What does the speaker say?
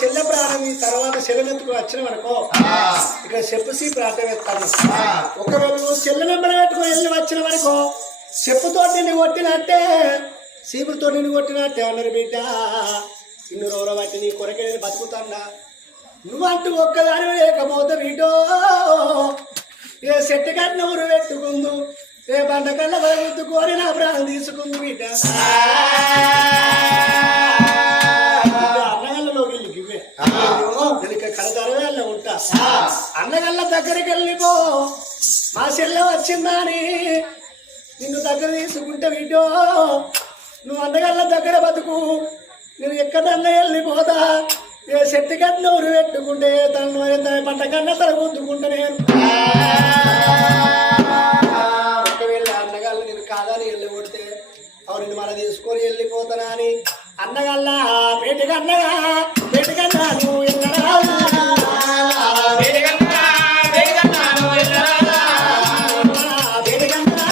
చెల్లె ప్రాణం ఈ తర్వాత చెల్లెనెత్తుకు వచ్చిన వరకు ఇక్కడ చెప్పు ప్రాంతం ఎత్తాను. ఒకవేళ నువ్వు చెల్లె నెంబర్ పెట్టుకో వెళ్ళి వచ్చిన వరకు చెప్పుతో నిన్ను కొట్టినట్టే సీపుతో నిన్ను కొట్టినట్టే అన్నారు బిడ్డ. ఇన్ని రోజులు బట్టి నీ కొరకే నేను బతుకుతాడా. నువ్వంటూ ఒక్కదాని లేకపోతే వీటో ఏ చెట్టు కట్టిన ఊరు పెట్టుకుందు ఏ బండ కళ్ళ బతుకోని నా ప్రాణం తీసుకుందు బిడ్డ. అన్నగల్లలోకి వెళ్ళి ఇవే నేను ఇక్కడ కడతరవేళ్ళ ఉంటా. అన్నగల్ల దగ్గరికి వెళ్ళిపో మా చెల్లె వచ్చిందా అని నిన్ను దగ్గర తీసుకుంటే వీటో నువ్వు అన్నగల్ల దగ్గర బతుకు. నేను ఎక్కడన్నా వెళ్ళిపోతా ఏ చెట్టు కట్టిన ఊరు పెట్టుకుంటే తను పంట కన్నా తరగొద్దుకుంటా. నేను ఒకవేళ అన్నగాళ్ళు నేను కాదని వెళ్ళి కొడితే అవు నేను మన తీసుకొని వెళ్ళిపోతానా అని అన్నగల్లా పేటకన్నగా నువ్వు ఎన్నరా